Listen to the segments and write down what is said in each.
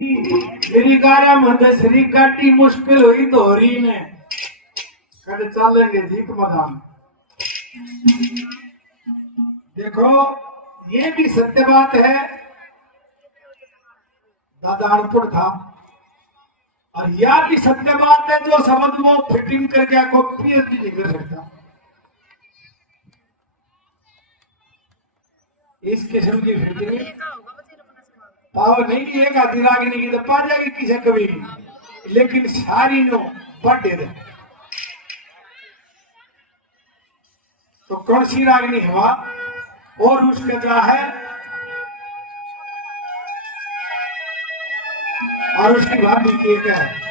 श्री कार्य मध्य श्री काटी मुश्किल हुई दोहरी ने कद चलेंगे जीत मैदान। देखो ये भी सत्य बात है, दादानपुर था, और यह भी सत्य बात है जो शब्द वो फिटिंग कर गया को पीएचडी नहीं कर सकता। इस किस्म की फिटिंग पावर नहीं कि एक आधी रागनी की तो पा जाएगी किसी कभी, लेकिन सारी नो बढ़े दे तो कौन सी रागनी हुआ और उसका क्या है और उसकी भाभी की क्या है।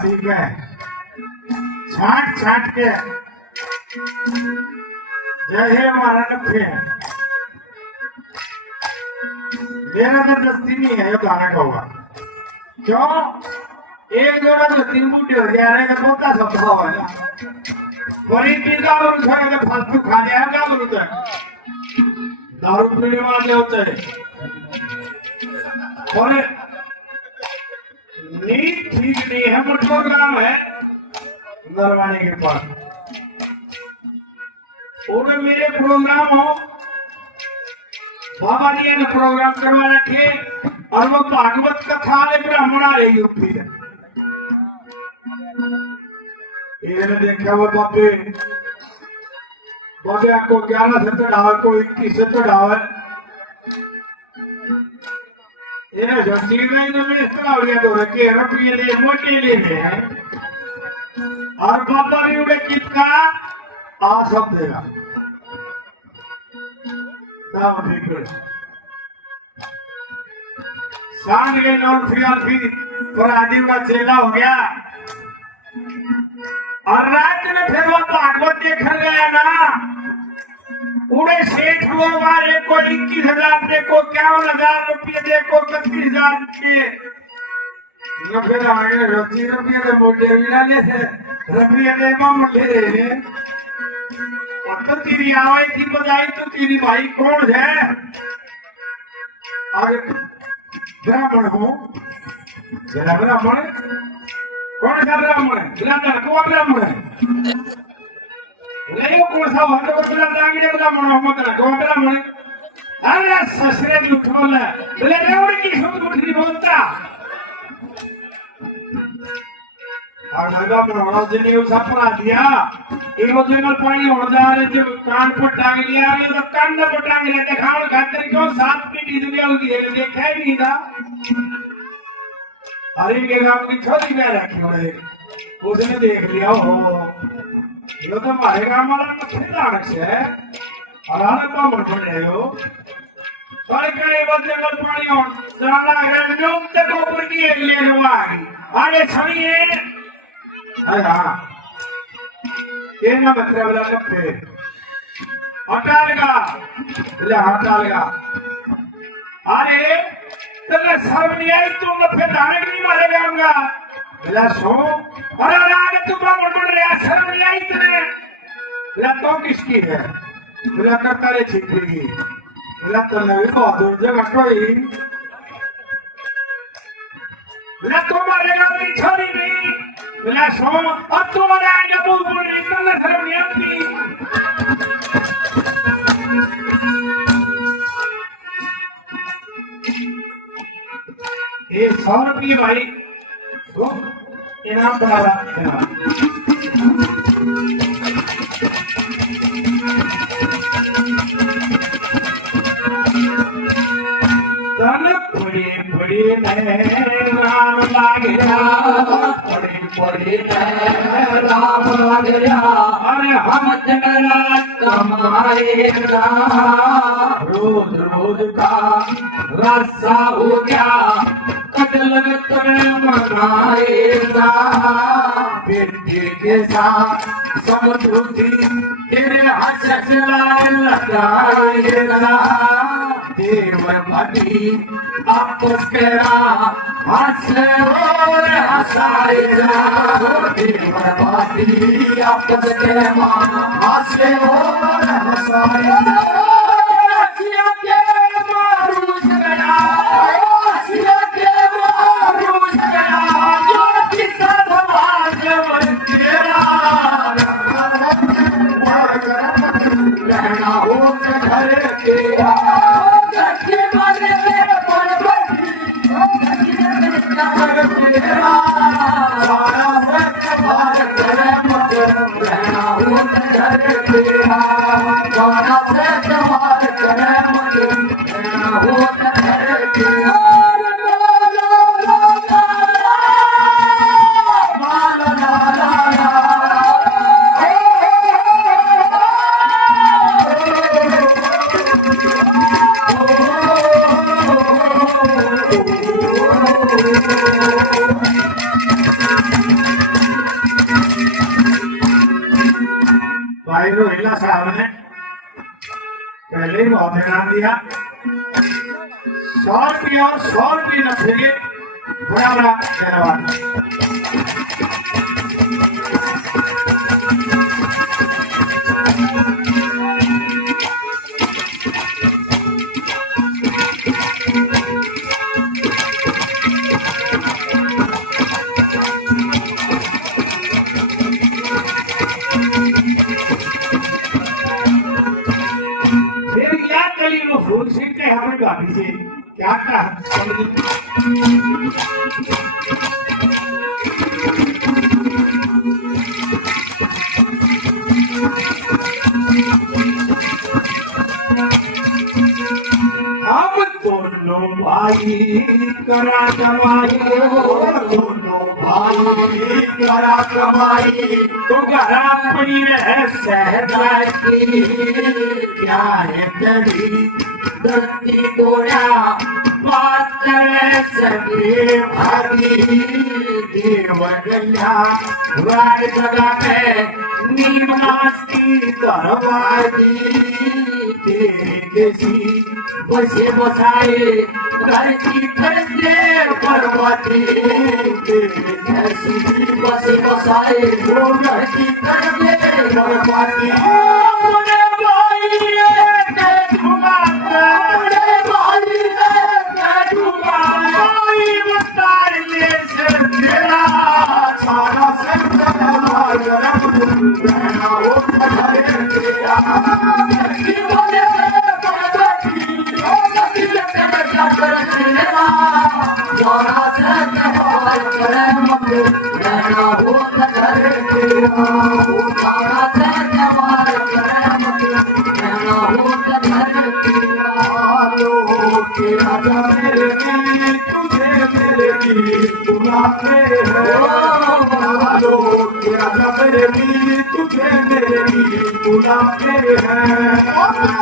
ठीक है, छाट छाट के जय हमारा नखे मेरा तो दस्ती नहीं है ये गाना का होगा। क्यों एक जोड़ा तो तीन बूटे हो गया रहेगा कोता सब भाव है ना बड़ी पीका और उठा फालतू खा जाएगा बोलते दारू पीने वाले होते हैं और नीट ठीक नहीं है। मुझ प्रोग्राम है नरवाणी के पास और मेरे प्रोग्राम हो बाबा जी ने प्रोग्राम करवा रखे और वो भागवत कथा ने ब्राह्मण आ रही यूपी है। ये देखा वो बाबे बाबे आपको 11 से चढ़ावा को 21 से चढ़ावा ये जो सीढ़ी में इस तरह हो गया तो रखे रुपये ले मोटे ले हैं और बाबा भी उड़े कित का आ सब देगा सांझ के नौ फियाल भी और आदि का चेला हो गया और रात में फिर वो भागवत देखने गया ना उड़े सेठ लोग आ रहे को 21,000 देखो 51,000 रुपये देखो 31,000 रुपये फिर आगे 80 रुपये तो मोटे भी ना ले रुपये देखो मोटे रहे तो तेरी आवाज थी बजाई तो तेरी भाई कौन है आगे ब्राह्मण हो ब्राह्मण कौन सा ब्राह्मण है ब्राह्मण है नहीं कौन सा वाला ब्राह्मण मोहम्मद ब्राह्मण अरे ससुरे झूठ बोला बोले रेवड़ी की शुद्ध झूठ नहीं बोलता ने अपना दिया एक जंगल पानी हो जा रहे जब कान पर टांग लिया तो कान पर टांग लिया दिखाने खातिर क्यों 7 मिनट दुनिया होगी देखा ही नहीं था। अरे के गांव की छोटी बह रखी बड़े उसने देख लिया हो ये तो हमारे गांव वाला मछली से है और आने बामण बने हो सरकारी जंगल पानी हो जाना है जो तक ऊपर की ले लो आगे छड़ी है हाँ ये ना बच्चा वाला लपे हटा लगा हटा लगा अरे तेरे शर्म नहीं आई तू नफे दाने नहीं मारेगा उनका बोला सो अरे अरे आगे तू बामण बन रहा शर्म नहीं आई तेरे बोला तो किसकी है बोला करता रे छिपी की बोला तो नवी बहुत दूर जगह कोई बोला तू मारेगा मेरी छोरी नहीं बोला सो अब तू मारेगा बोल बोल रही तेरे शर्म नहीं आती ये 100 रुपये भाई तो इनाम बना रहा तन पड़ी पड़ी राम लाग गया पड़ी पड़ी राम लाग गया अरे हम तेरा कमाएगा रोज रोज का रास्ता हो गया लगत में मनाएगा बेटे के साथ समझौती तेरे हाथ से लगाएगा देव मनी आपस केरा हाथ से और हंसाएगा देव मनी आपस के हाथ से और हंसाएगा भाई रोहिला साहब ने पहले ही बहुत इनाम दिया 100 रुपये और 100 रुपये नफे के बड़ा बड़ा धन्यवाद फूल सीखते हैं हमारे भाभी से क्या कहा हम दोनों भाई करा कमाई दोनों भाई करा कमाई तो घर अपनी रह सहजा की क्या है तेरी धरती गोया बात करे सके भागी देवगल्या वाड़ जगह पे नीमनास की दरबारी तेरे किसी बसे बसाए घर की खड़े पर्वती तेरे कैसी बसे बसाए वो घर की खड़े पर्वती राजा मेरे तुझे मेरे की बुलाते हैं राजा मेरे तुझे मेरे की बुलाते हैं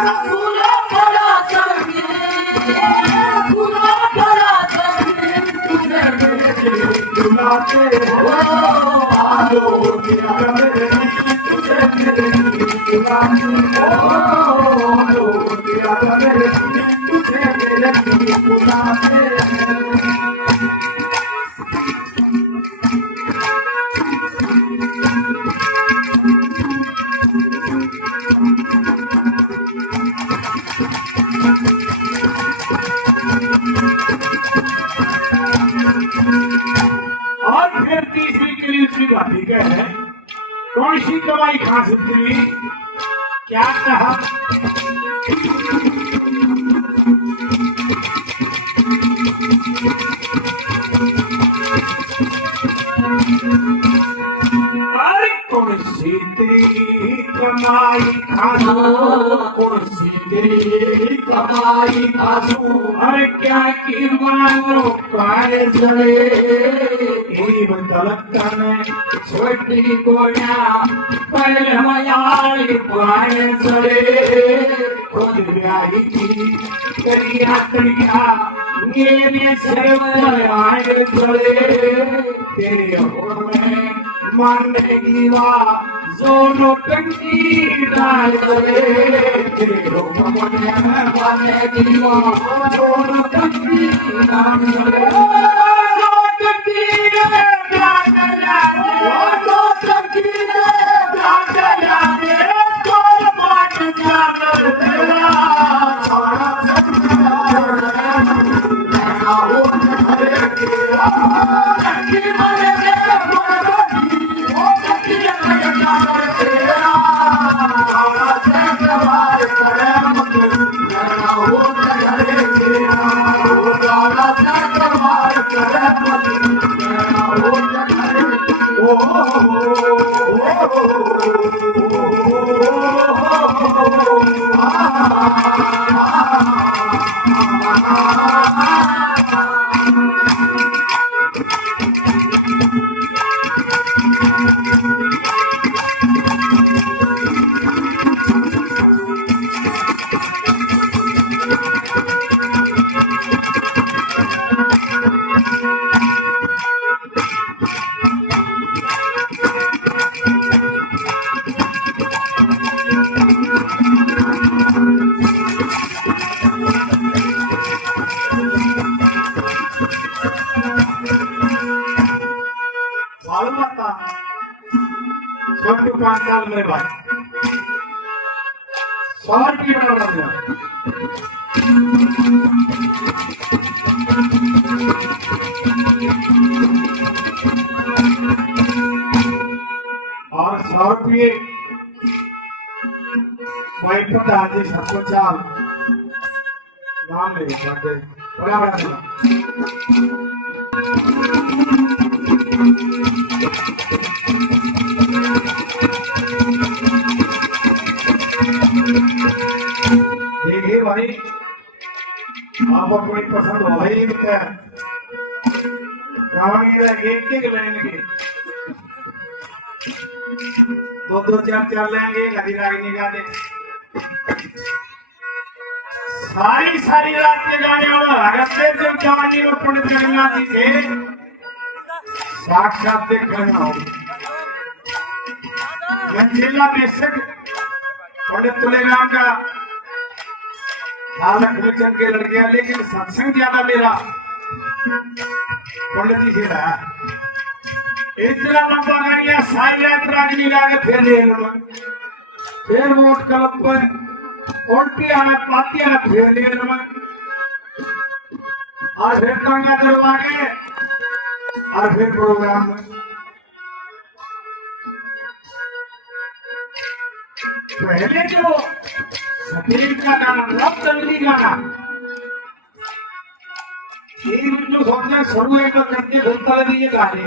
बुलाते हैं सी कमाई खा सकती क्या कहा अरे कौन सी तेरी कमाई खासू कौन सी तेरी कमाई खासू अरे क्या की मानो काले जड़े तलकन छोटी कोया पहले मयाली पुराने जड़े खुद ब्याही की करिया करिया मेरे सेवल आए जड़े तेरे होड़ में मारने की वाह जोनो टंकी डाल दे तेरे होड़ में मारने की वाह जोनो टंकी डाल दे छोटू 5 साल मेरे बाद 100 रुपये बना दिया और 100 रुपये वही प्रधान जी सबको चाल नाम ले बड़ा बड़ा देखिए भाई आप अपनी पसंद हो भाई एक लेंगे 2-2 4-4 लेंगे कभी रागनी गाने सारी रात के गाने वाला जब जवानी में पंडित रघुनाथ जी थे साक्षात देखना जिला बेशक पंडित तुलेराम का हालत बच्चन के लड़कियां लेकिन सत्संग ज्यादा मेरा पंडित जी से रहा इतना लंबा गाड़िया सारी रात रागनी गा के फिर वोट क्लब पर उल्टी आना पाती आना फिर ले और फिर टंगा चलवा के और फिर प्रोग्राम में पहले जो सतीश का गाना लव तंगली गाना जो सोचना शुरू है तो करके धुलता ये गाने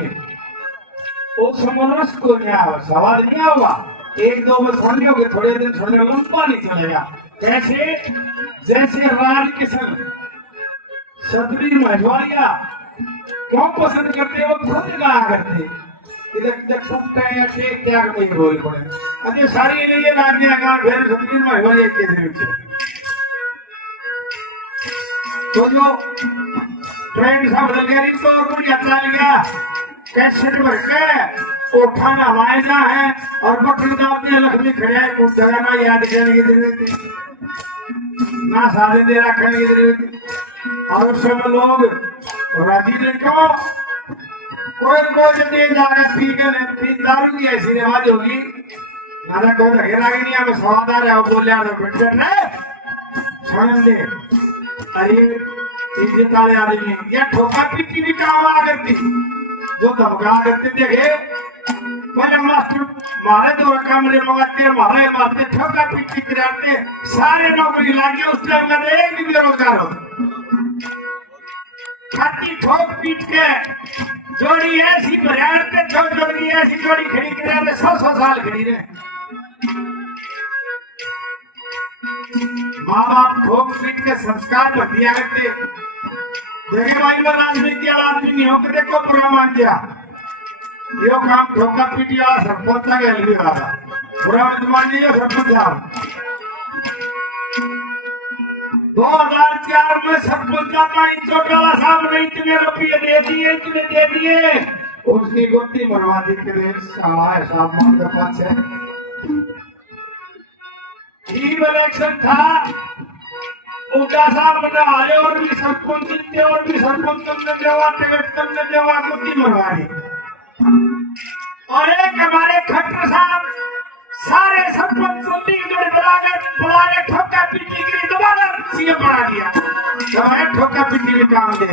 वो समरस को नहीं सवाल नहीं होगा 1-2 में सुन लोगे थोड़े दिन सुन लो लंबा नहीं चलेगा जैसे राज किशन सतबीर महजवालिया क्यों पसंद करते वो खुद गाया करते इधर टूटते हैं ठीक क्या कोई रोल पड़े अरे सारी ये राजनिया का फिर सतबीर महजवालिया के दिन तो जो ट्रेंड सा बदल गया तो और कुछ अच्छा गया कैसेट भर के कोठा नवाए जा है और बकरी दाब दिया लक्ष्मी खड़े है कुछ जगह ना याद करने की जरूरत थी ना साधन दे रखने की जरूरत थी और उस समय लोग राजी देखो कोई जल्दी जाकर पी दारू की ऐसी रिवाज होगी नाना कोई धगे रागी नहीं हमें सवादार है बोलिया बेटे ने छोड़ दे अरे इज्जत वाले आदमी या ठोका पीटी भी काम आ करती जो धमका करते देखे पहले मास्टर मारे दो कमरे मंगाते मारे मारते ठोका पीटी कराते सारे नौकरी लागे उस टाइम में एक भी बेरोजगार हो छाती ठोक पीट के जोड़ी ऐसी बरियार पे जोड़ी ऐसी जोड़ी खड़ी करे 100 साल खड़ी रहे माँ बाप ठोक पीट के संस्कार बढ़ दिया करते देखे भाई में राजनीति वाला आदमी नहीं हो के देखो बुरा मान दिया यो काम ठोका पीटी वाला सरपंच का हेल्दी वाला बुरा मान दिया सरपंच साहब 2004 में सरपंच का चौटाला साहब ने इतने रुपये दे दिए उसकी गोदी मरवा दी के साला है साहब मान के पास है ठीक इलेक्शन था उदा साहब ने हारे और भी सरपंच जीते और भी सरपंच तुमने देवा टिकट तुमने देवा गोदी मरवा दी और एक हमारे खट्टर साहब सारे सरपंच चंडीगढ़ बुला के ठोका पीटी के लिए दोबारा सीएम बना दिया तो ठोका पीटी में काम दे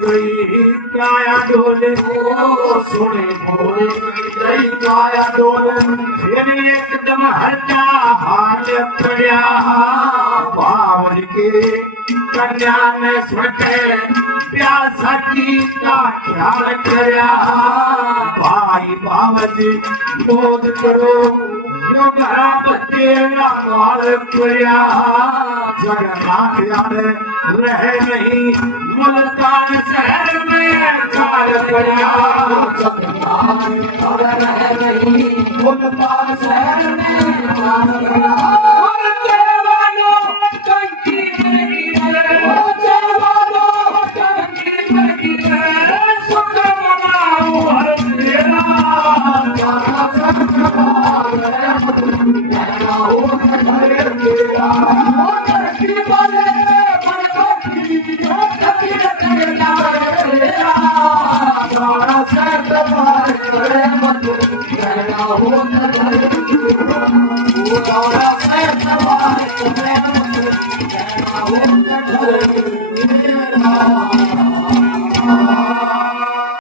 गई काया डोले सुने बोले गई काया डोले फिर एकदम हटा हाथ पड़ा बावल के कन्या ने सुटे प्यासा की का ख्याल करया भाई बावल बोध करो जो घरा बच्चे ना माल करया जगन्नाथ याद रहे नहीं मुल्तान शहर में चाल पड़ा जगन्नाथ रहे नहीं मुल्तान शहर में चाल पड़ा Oh,